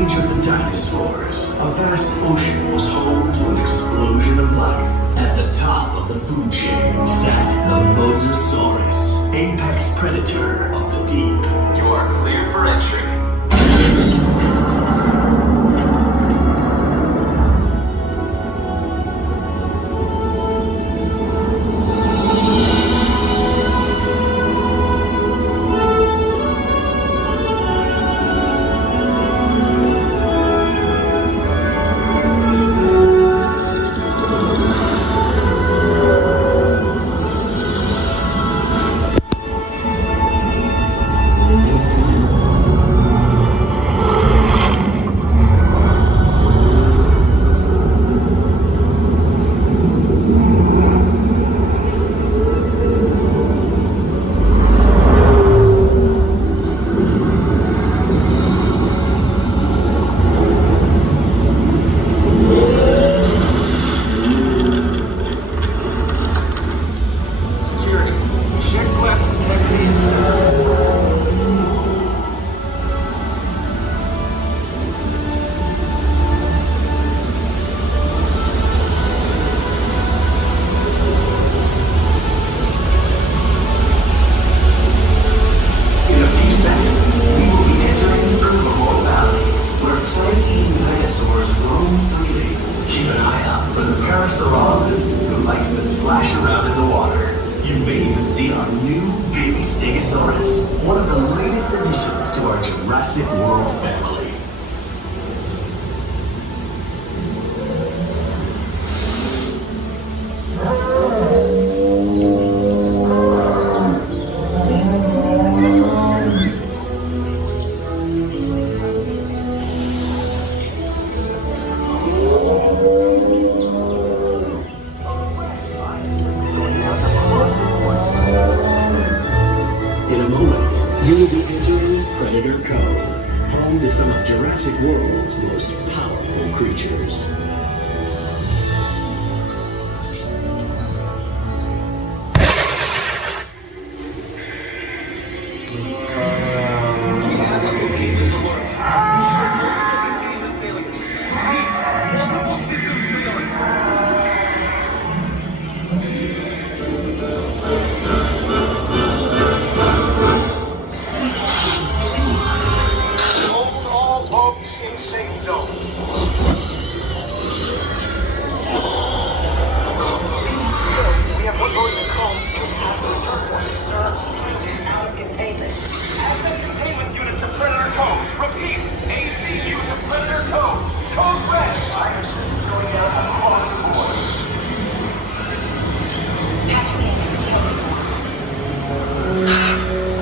age of the dinosaurs, a vast ocean was home to an explosion of life. At the top of the food chain sat the Mosasaurus, apex predator of the deep. You are clear for entry. Who likes to splash around in the water. You may even see our new baby Stegosaurus, one of the latest additions to our Jurassic World family. You will be entering Predator Cove, home to some of Jurassic World's most powerful creatures.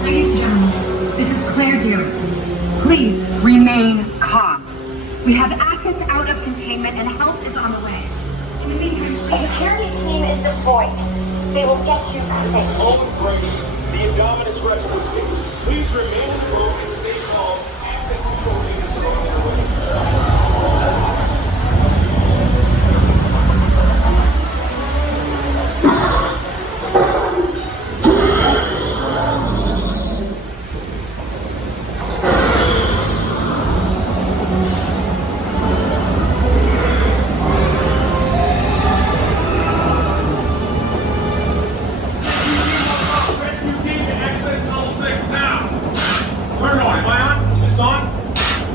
Ladies and gentlemen, this is Claire Deering. Please remain calm. We have assets out of containment and help is on the way. In the meantime, The security team is deployed. They will get you protected. Over Brady, the Indomius Rex is escaped. Please remain calm and stay calm. Asset control units are on their way.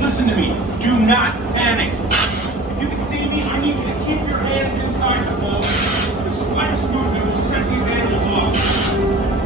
Listen to me. Do not panic. If you can see me, I need you to keep your hands inside the boat. The slightest movement will set these animals off.